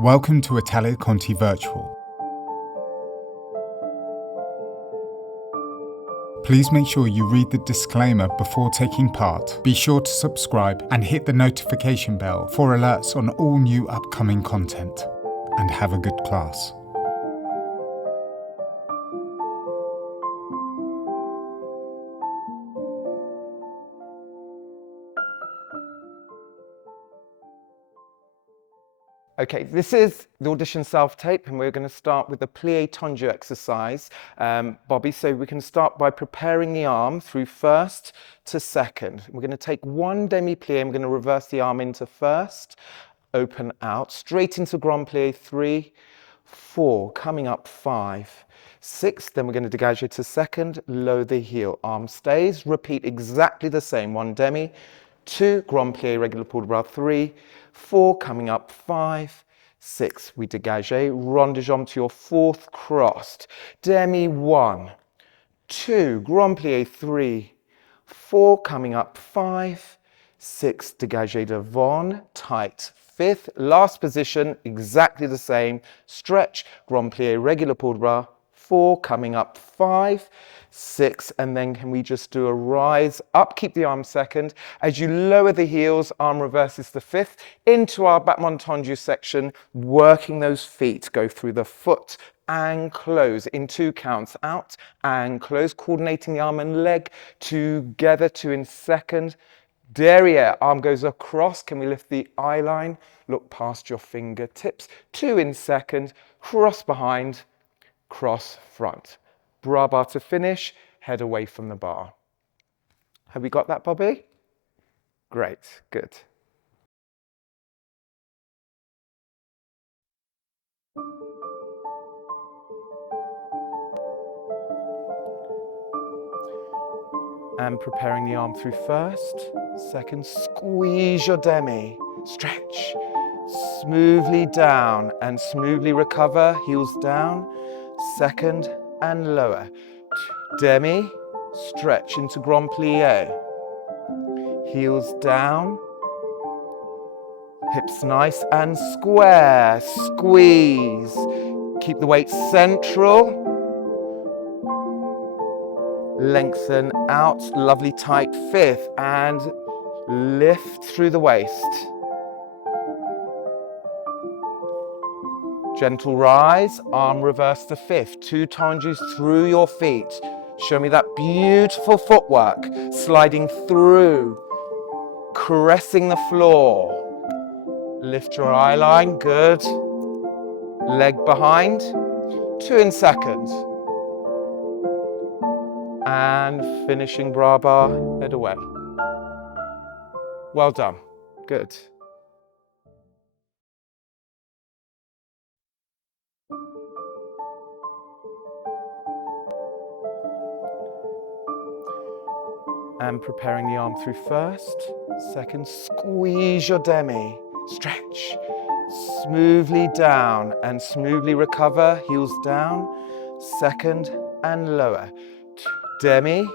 Welcome to Italia Conti Virtual. Please make sure you read the disclaimer before taking part. Be sure to subscribe and hit the notification bell for alerts on all new upcoming content. And have a good class. Okay, this is the audition self-tape, and we're going to start with the Plie Tanger exercise, Bobby. So we can start by preparing the arm through first to second. We're going to take one demi-plie, and we're going to reverse the arm into first, open out, straight into grand plie, 3, 4, coming up 5, 6, then we're going to dégagé to second, lower the heel, arm stays, repeat exactly the same, 1 demi, 2, grand plie, regular port de bras, 3, 4, coming up 5, 6, we dégagé, rond de jambe to your 4th crossed, demi 1, 2, grand plie, 3, 4, coming up 5, 6, dégagé devant, tight, 5th, last position, exactly the same, stretch, grand plie, regular port de bras, 4, coming up 5, 6, and then can we just do a rise up, keep the arm second. As you lower the heels, arm reverses the 5th into our battement tendu section, working those feet, go through the foot and close in 2 counts, out and close, coordinating the arm and leg together, 2 in second. Derriere, arm goes across, can we lift the eye line, look past your fingertips, 2 in second, cross behind, cross front. Bra bar to finish, head away from the bar. Have we got that, Bobby? Great, good. And preparing the arm through first, second, squeeze your demi, stretch, smoothly down and smoothly recover, heels down, second and lower, demi, stretch into grand plie, heels down, hips nice and square, squeeze, keep the weight central, lengthen out, lovely tight 5th, and lift through the waist. Gentle rise, arm reverse to 5th, 2 tangents through your feet. Show me that beautiful footwork, sliding through, caressing the floor. Lift your eye line, good. Leg behind, 2 in second. And finishing bra bar, head away. Well done, good. And preparing the arm through first, second, squeeze your demi, stretch, smoothly down and smoothly recover, heels down, second and lower, demi,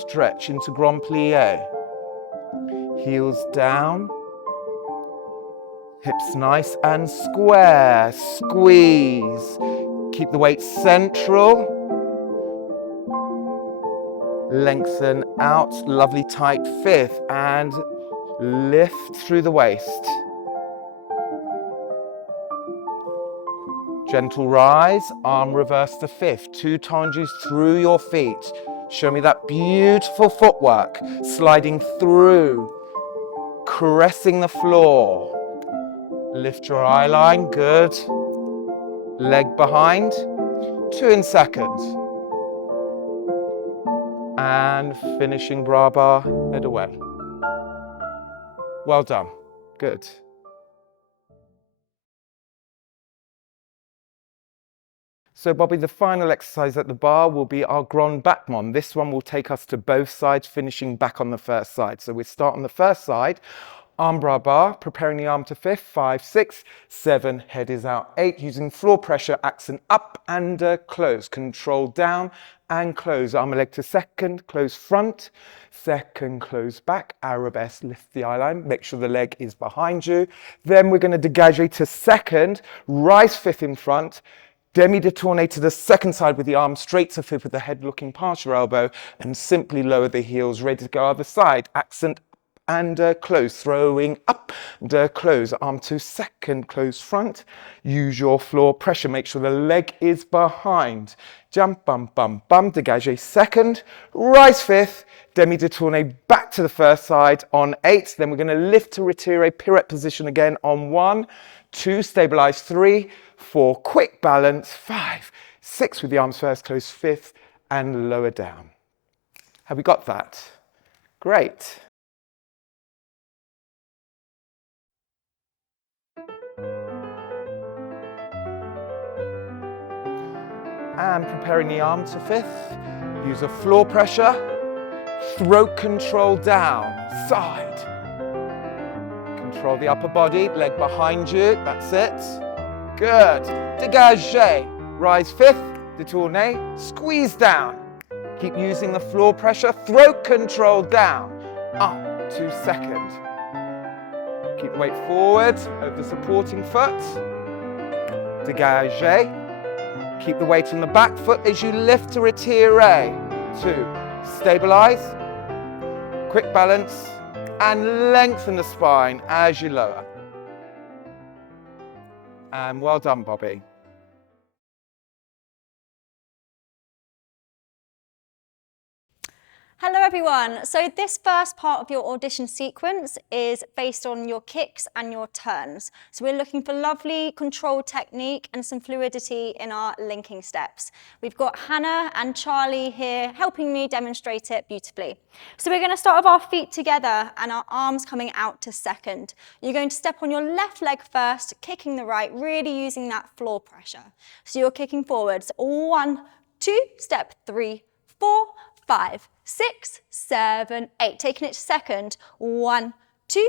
stretch into grand plie, heels down, hips nice and square, squeeze, keep the weight central, lengthen out, lovely tight 5th, and lift through the waist. Gentle rise, arm reverse to 5th, 2 tangents through your feet. Show me that beautiful footwork, sliding through, caressing the floor. Lift your eye line, good. Leg behind, 2 in second. And finishing bra bar, head away. Well done, good. So Bobby, the final exercise at the bar will be our grand battement. This one will take us to both sides, finishing back on the first side. So we start on the first side. Arm bar, preparing the arm to fifth, 5, 6, 7, head is out, 8, using floor pressure, accent up and close, control down and close, arm and leg to second, close front, second, close back, arabesque, lift the eye line, make sure the leg is behind you. Then we're going to dégagé to second, rise fifth in front, demi-détourné to the second side with the arm straight to fifth with the head looking past your elbow, and simply lower the heels, ready to go other side, accent and close, throwing up and close, arm to second, close front, use your floor pressure, make sure the leg is behind, jump, bum, bum, bum, dégagé second, rise fifth, demi-détourné back to the first side on 8, then we're going to lift to retiré, pirouette position again on 1, 2, stabilize 3, 4, quick balance, 5, 6 with the arms first, close fifth and lower down. Have we got that? Great. And preparing the arm to fifth, use a floor pressure, throat control down, side. Control the upper body, leg behind you, that's it. Good. Dégagé, rise fifth, détourné, squeeze down. Keep using the floor pressure, throat control down, up to second. Keep the weight forward over the supporting foot. Dégagé. Keep the weight on the back foot as you lift to retiré. 2, stabilize, quick balance, and lengthen the spine as you lower. And well done, Bobby. Hello everyone, so this first part of your audition sequence is based on your kicks and your turns. So we're looking for lovely controlled technique and some fluidity in our linking steps. We've got Hannah and Charlie here helping me demonstrate it beautifully. So we're going to start with our feet together and our arms coming out to second. You're going to step on your left leg first, kicking the right, really using that floor pressure. So you're kicking forwards, 1, 2, step 3, 4, 5, 6, 7, 8. Taking it to second. 1, 2,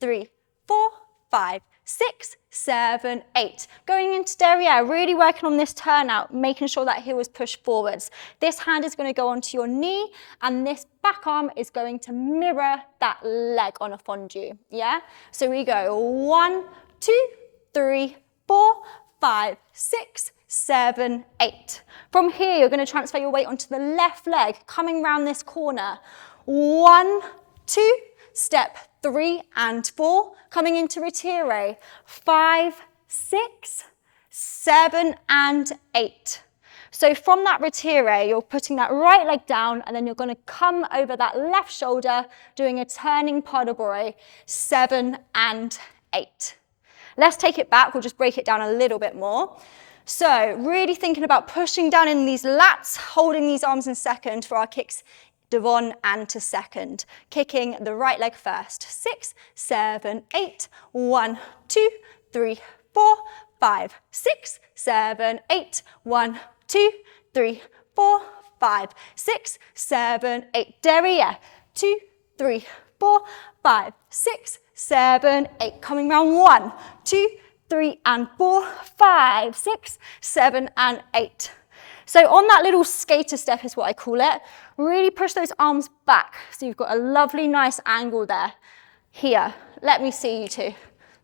3, 4, 5, 6, 7, 8. Going into derriere, really working on this turnout, making sure that heel is pushed forwards. This hand is going to go onto your knee, and this back arm is going to mirror that leg on a fondue. Yeah? So we go 1, 2, 3, 4, 5, 6, 7, 8. From here, you're going to transfer your weight onto the left leg, coming round this corner. 1, 2, step 3 and 4, coming into retiré. 5, 6, 7 and 8. So from that retiré, you're putting that right leg down, and then you're going to come over that left shoulder, doing a turning pas de bourrée, 7 and 8. Let's take it back. We'll just break it down a little bit more. So really thinking about pushing down in these lats, holding these arms in second for our kicks devon and to second. Kicking the right leg first. 6, 7, 8. 1, 2, 3, 4, 5, 6, 7, 8. 1, 2, 3, 4, 5, 6, 7, 8. Derriere. 2, 3, 4, 5, 6, 7, 8. Coming round 1, 2, 3 and 4, 5, 6, 7 and 8. So on that little skater step is what I call it. Really push those arms back. So you've got a lovely, nice angle there. Here, let me see you two.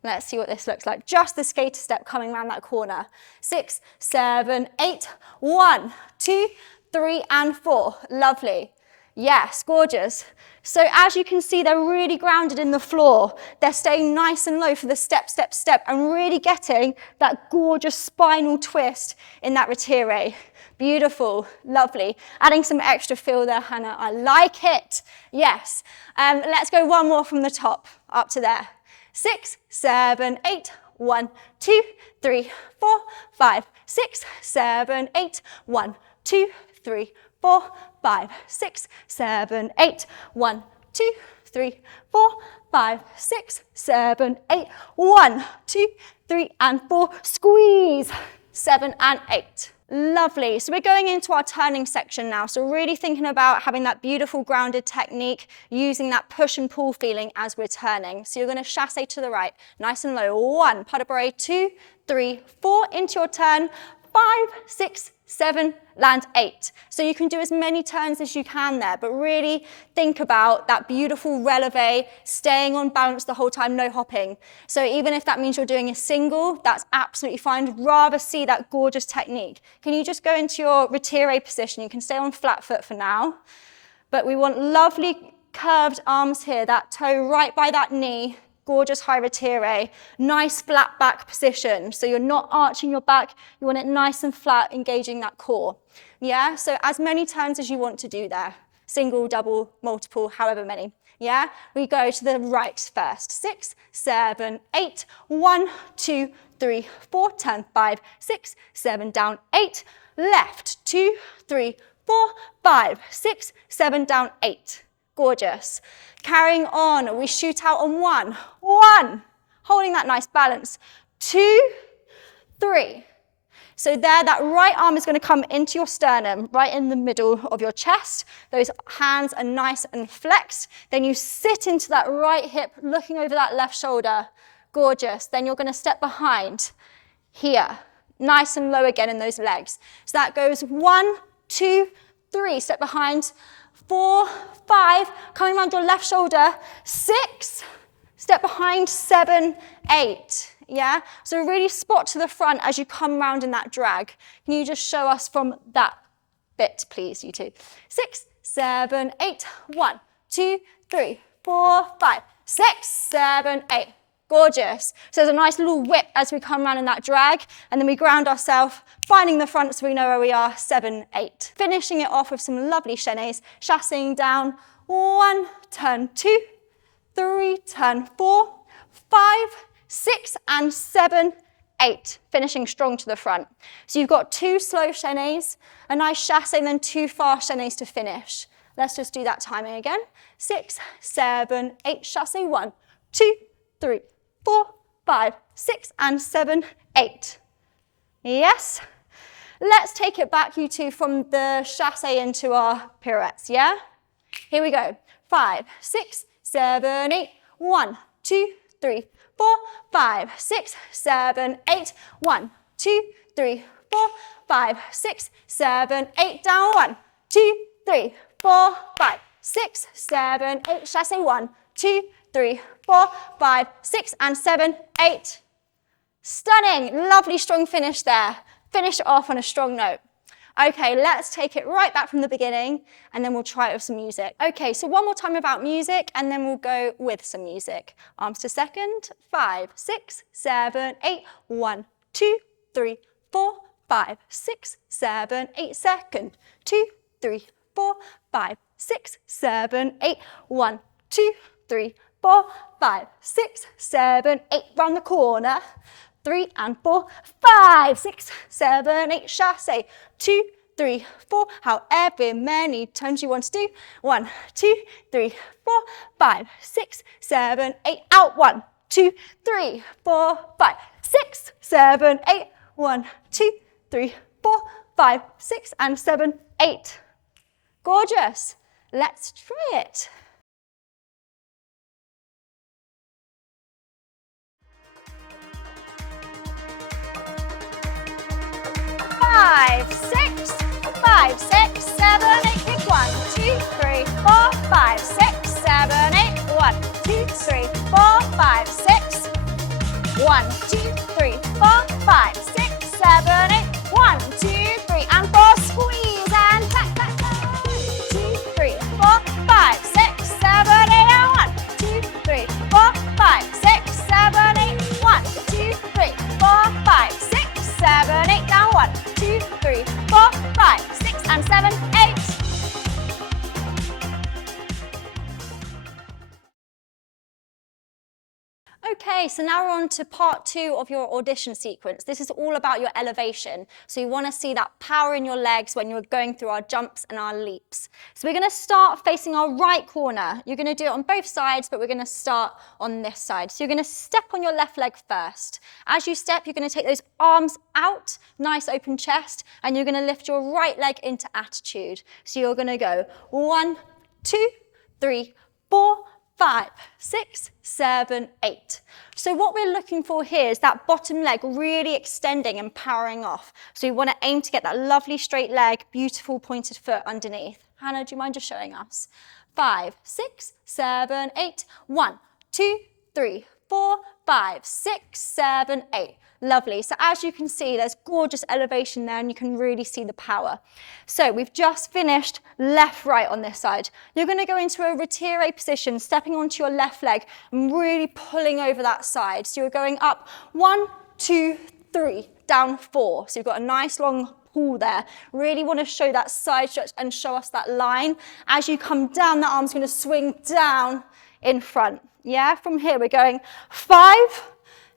Let's see what this looks like. Just the skater step coming around that corner. 6, 7, 8. 1, 2, 3 and 4. Lovely. Yes, gorgeous. So as you can see, they're really grounded in the floor. They're staying nice and low for the step, step, step, and really getting that gorgeous spinal twist in that retiré. Beautiful, lovely. Adding some extra feel there, Hannah. I like it. Yes. Let's go one more from the top, up to there. 6, 7, 8. 1, 2, 3, 4, 5, 6, 7, 8. 1, 2, 3, 4, 5, 6, 7, 8. 1, 2, 3, 4, 5, 6, 7, 8. 1, 2, 3 and 4. Squeeze. 7 and 8. Lovely. So we're going into our turning section now. So really thinking about having that beautiful grounded technique, using that push and pull feeling as we're turning. So you're going to chasse to the right, nice and low. 1, pas de bourrée, 2, 3, 4, into your turn, 5, 6, 7, land 8. So you can do as many turns as you can there, but really think about that beautiful releve, staying on balance the whole time, no hopping. So even if that means you're doing a single, that's absolutely fine. I'd rather see that gorgeous technique. Can you just go into your retire position? You can stay on flat foot for now, but we want lovely curved arms here, that toe right by that knee. Gorgeous high retire, nice flat back position. So you're not arching your back, you want it nice and flat, engaging that core. Yeah, so as many turns as you want to do there. Single, double, multiple, however many. Yeah, we go to the right first. 6, 7, 8, 1, 2, 3, 4, turn 5, 6, 7, down 8, left, 2, 3, 4, 5, 6, 7, down 8. Gorgeous. Carrying on, we shoot out on 1, holding that nice balance, 2, 3. So there, that right arm is going to come into your sternum, right in the middle of your chest. Those hands are nice and flexed. Then you sit into that right hip, looking over that left shoulder. Gorgeous. Then you're going to step behind here, nice and low again in those legs. So that goes 1, 2, 3, step behind, 4, 5, coming around your left shoulder, 6, step behind, 7, 8, yeah? So really spot to the front as you come round in that drag. Can you just show us from that bit, please, you two? 6, 7, 8, 1, 2, 3, 4, 5, 6, 7, 8. Gorgeous. So there's a nice little whip as we come around in that drag, and then we ground ourselves, finding the front so we know where we are, 7, 8. Finishing it off with some lovely chaînés, chasseing down, 1, turn 2, 3, turn 4, 5, 6, and 7, 8. Finishing strong to the front. So you've got 2 slow chaînés, a nice chassé, and then 2 fast chaînés to finish. Let's just do that timing again. 6, 7, 8, chassé, 1, 2, 3, 4, 5, 6, and 7, 8. Yes? Let's take it back, you two, from the chassé into our pirouettes, yeah? Here we go. 5, 6, 7, 8. 1, 2, 3, 4, 5, 6, 7, 8. 1, 2, 3, 4, 5, 6, 7, 8. Down. 1, 2, 3, 4, 5, 6, 7, 8. Chassé. 1, 2, 3, 4, 5, 6, and 7, 8. Stunning. Lovely strong finish there. Finish it off on a strong note. Okay, let's take it right back from the beginning, and then we'll try it with some music. Okay, so one more time without music, and then we'll go with some music. Arms to second. 5, 6, 7, 8. 1, 2, 3, 4, 5, 6, 7, 8. Second. 2, 3, 4, 5, 6, 7, 8. 1, 2, 3, 4, 5, 6, 7, 8. Round the corner. 3 and 4, 5, 6, 7, 8. Chassé. 2, 3, 4. However many times you want to do. 1, 2, 3, 4, 5, 6, 7, 8. Out. 1, 2, 3, 4, 5, 6, 7, 8. 1, 2, 3, 4, 5, 6, and 7, 8. Gorgeous. Let's try it. 5, 6, 5, 6, 7, 8. Kick 1, 2, 3, 4, 5, 6, 7, 8. 1, 2, 3, 4, 5, 6. 1, 2, 3, 4, 5, 6, 7, 8. 1, 2, 3, and 4. Squeeze and tack, tack, tack. 2, 3, 4, 5, 6, 7, 8. And 1, 2, 3, 4, 5, 6, 7, 8. 1, 2, 3, 4, 5, 6, 7, 8. Down. 1, 2, 3, 4, 5, 6, and 7, 8. Okay, Okay, so now we're on to part 2 of your audition sequence. This is all about your elevation. So you want to see that power in your legs when you're going through our jumps and our leaps. So we're going to start facing our right corner. You're going to do it on both sides, but we're going to start on this side. So you're going to step on your left leg first. As you step, you're going to take those arms out, nice open chest, and you're going to lift your right leg into attitude. So you're going to go 1, 2, 3, 4, 5, 6, 7, 8. So what we're looking for here is that bottom leg really extending and powering off. So you want to aim to get that lovely straight leg, beautiful pointed foot underneath. Hannah, do you mind just showing us? 5, 6, 7, 8. 1, 2, 3, 4, 5, 6, 7, 8. Lovely. So as you can see, there's gorgeous elevation there and you can really see the power. So we've just finished left, right on this side. You're going to go into a retire position, stepping onto your left leg and really pulling over that side. So you're going up 1, 2, 3, down 4. So you've got a nice long pull there. Really want to show that side stretch and show us that line. As you come down, that arm's going to swing down in front. Yeah, from here we're going 5,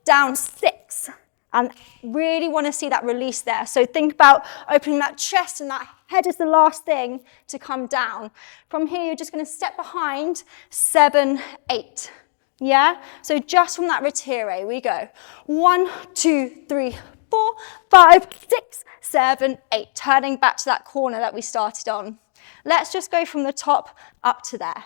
down 6. And really want to see that release there. So think about opening that chest and that head is the last thing to come down. From here, you're just going to step behind 7, 8. Yeah? So just from that retire, we go 1, 2, 3, 4, 5, 6, 7, 8. Turning back to that corner that we started on. Let's just go from the top up to there.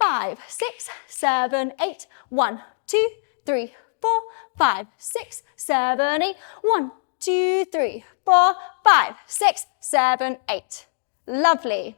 5, 6, 7, 8. 1, 2, 3, 4, 5, 6, 7, 8. 1, 2, 3, 4, 5, 6, 7, 8. Lovely.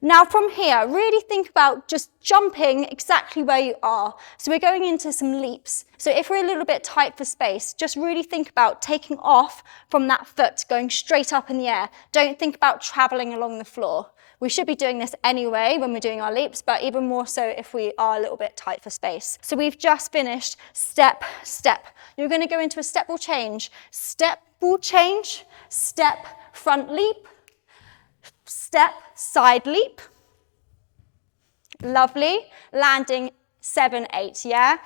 Now from here, really think about just jumping exactly where you are. So we're going into some leaps. So if we're a little bit tight for space, just really think about taking off from that foot, going straight up in the air. Don't think about traveling along the floor. We should be doing this anyway when we're doing our leaps, but even more so if we are a little bit tight for space. So we've just finished step, step. You're going to go into a step ball change. Step ball change, step front leap, step side leap. Lovely. Landing 7, 8, yeah?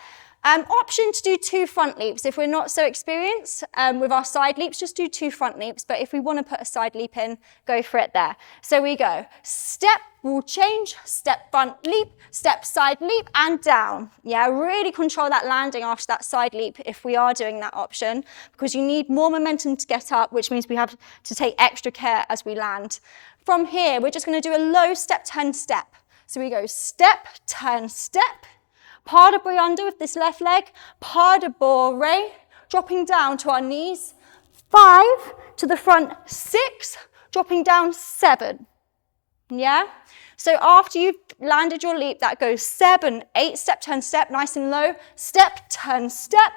Option to do 2 front leaps. If we're not so experienced with our side leaps, just do 2 front leaps. But if we want to put a side leap in, go for it there. So we go step, ball change, step front leap, step side leap, and down. Yeah, really control that landing after that side leap if we are doing that option, because you need more momentum to get up, which means we have to take extra care as we land. From here, we're just going to do a low step, turn, step. So we go step, turn, step. Pas de bourrée under with this left leg, pas de bourrée, dropping down to our knees, 5 to the front, 6, dropping down 7, yeah? So after you've landed your leap, that goes 7, 8, step, turn, step, nice and low, step, turn, step,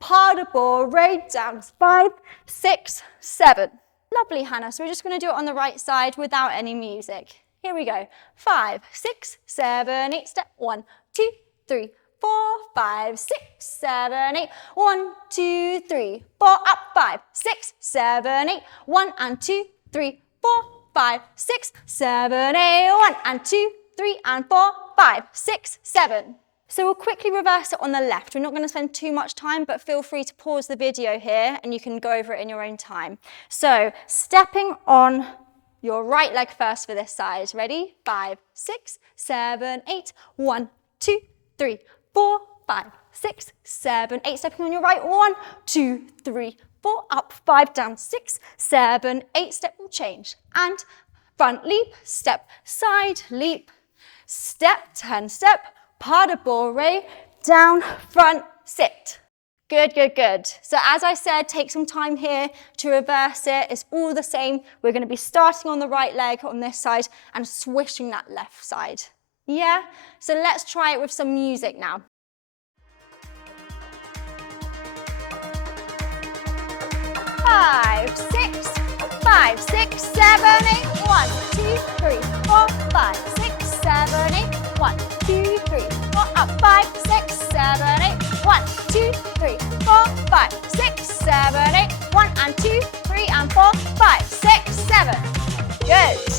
pas de bourrée, down 5, 6, 7. Lovely, Hannah. So we're just going to do it on the right side without any music. Here we go, 5, 6, 7, 8, step, 1, 2, 3, 4, 5, 6, 7, 8. 1, 2, 3, 4, up, 5, 6, 7, 8. 1 and 2, 3, 4, 5, 6, 7, 8. 1 and 2, 3 and 4, 5, 6, 7. So we'll quickly reverse it on the left. We're not going to spend too much time, but feel free to pause the video here and you can go over it in your own time. So stepping on your right leg first for this side. Ready? 5, 6, 7, 8. 1, 2, 3, 4, 5, 6, 7, 8. Stepping on your right. 1, 2, 3, 4. Up, 5, down, 6, 7, 8. Step will change. And front leap, step, side leap, step, turn, step, pas de bourrée, down, front, sit. Good, good, good. So as I said, take some time here to reverse it. It's all the same. We're going to be starting on the right leg on this side and swishing that left side. Yeah? So let's try it with some music now. Five, 6, 5, 6, 7, 8. 1, 2, 3, 4, 5, 6, 7, 8. 1, 2, 3, 4. Up, 5, 6, 7, 8. 1, 2, 3, 4, 5, 6, 7, 8. 1 and 2, 3 and 4, 5, 6, 7. Good.